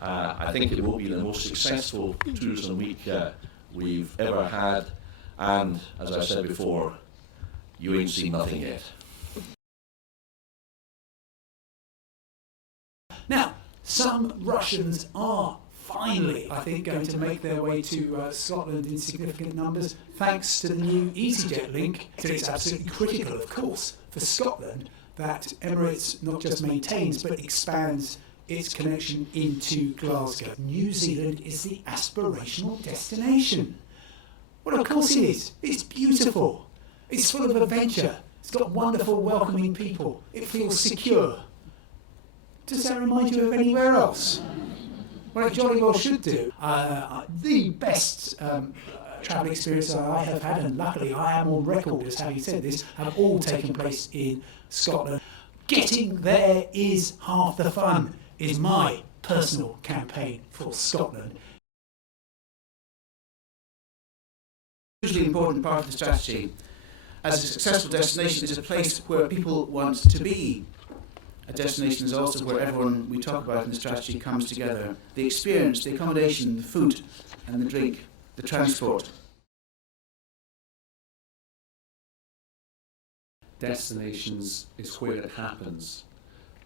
I think it will be the most successful tourism week we've ever had, and as I said before, you ain't seen nothing yet. Now, some Russians are finally, I think, going to make their way to Scotland in significant numbers, thanks to the new EasyJet link. So it's absolutely critical, of course, for Scotland that Emirates not just maintains but expands its connection into Glasgow. New Zealand is the aspirational destination. Well, of course it is. It's beautiful. It's full of adventure. It's got wonderful, welcoming people. It feels secure. Does that remind you of anywhere else? Well, it jolly well should do. The best travel experience I have had, and luckily I am on record as having said this, have all taken place in Scotland. Getting there is half the fun, is my personal campaign for Scotland. Hugely important part of the strategy. As a successful destination, is a place where people want to be. A destination is also where everyone we talk about in the strategy comes together. The experience, the accommodation, the food and the drink, the transport. Destinations is where it happens.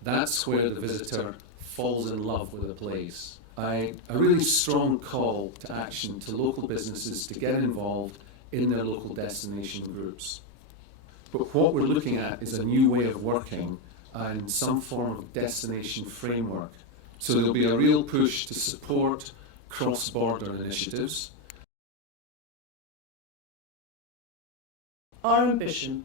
That's where the visitor falls in love with a place. A really strong call to action to local businesses to get involved in their local destination groups. But what we're looking at is a new way of working and some form of destination framework. So there'll be a real push to support cross-border initiatives. Our ambition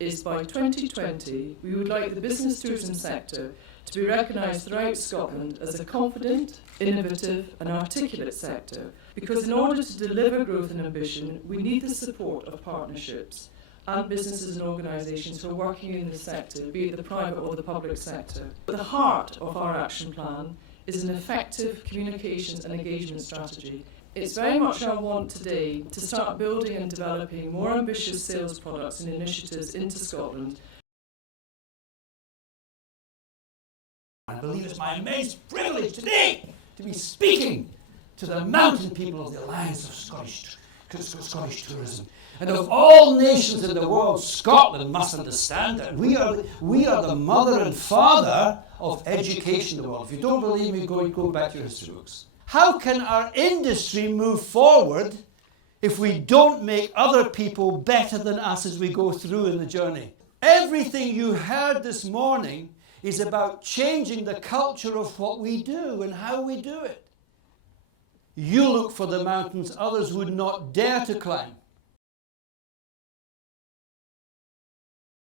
is by 2020 we would like the business tourism sector to be recognised throughout Scotland as a confident, innovative and articulate sector, because in order to deliver growth and ambition we need the support of partnerships and businesses and organisations who are working in the sector, be it the private or the public sector. At the heart of our action plan is an effective communications and engagement strategy. It's very much our want today to start building and developing more ambitious sales products and initiatives into Scotland. I believe it's my immense privilege today to be speaking to the mountain people of the Alliance of Scottish Tourism. And of all nations in the world, Scotland must understand that we are the mother and father of education in the world. If you don't believe me, go back to your history books. How can our industry move forward if we don't make other people better than us as we go through in the journey? Everything you heard this morning is about changing the culture of what we do and how we do it. You look for the mountains others would not dare to climb.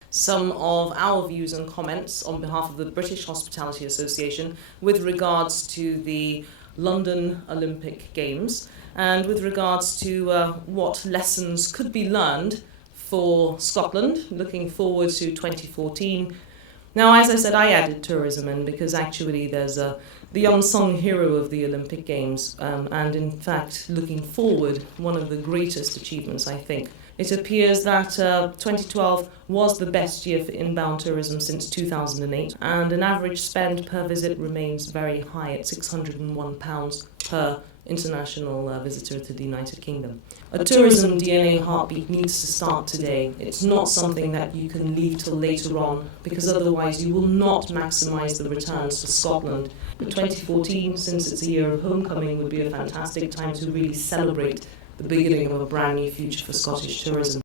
Some of our views and comments on behalf of the British Hospitality Association with regards to the London Olympic Games and with regards to what lessons could be learned for Scotland looking forward to 2014. Now, as I said, I added tourism in because actually there's the unsung hero of the Olympic Games and in fact looking forward, one of the greatest achievements I think. It appears that 2012 was the best year for inbound tourism since 2008, and an average spend per visit remains very high at £601 per international visitor to the United Kingdom. A tourism DNA heartbeat needs to start today. It's not something that you can leave till later on, because otherwise you will not maximise the returns for Scotland. But 2014, since it's a year of homecoming, would be a fantastic time to really celebrate the beginning of a brand new future for Scottish tourism.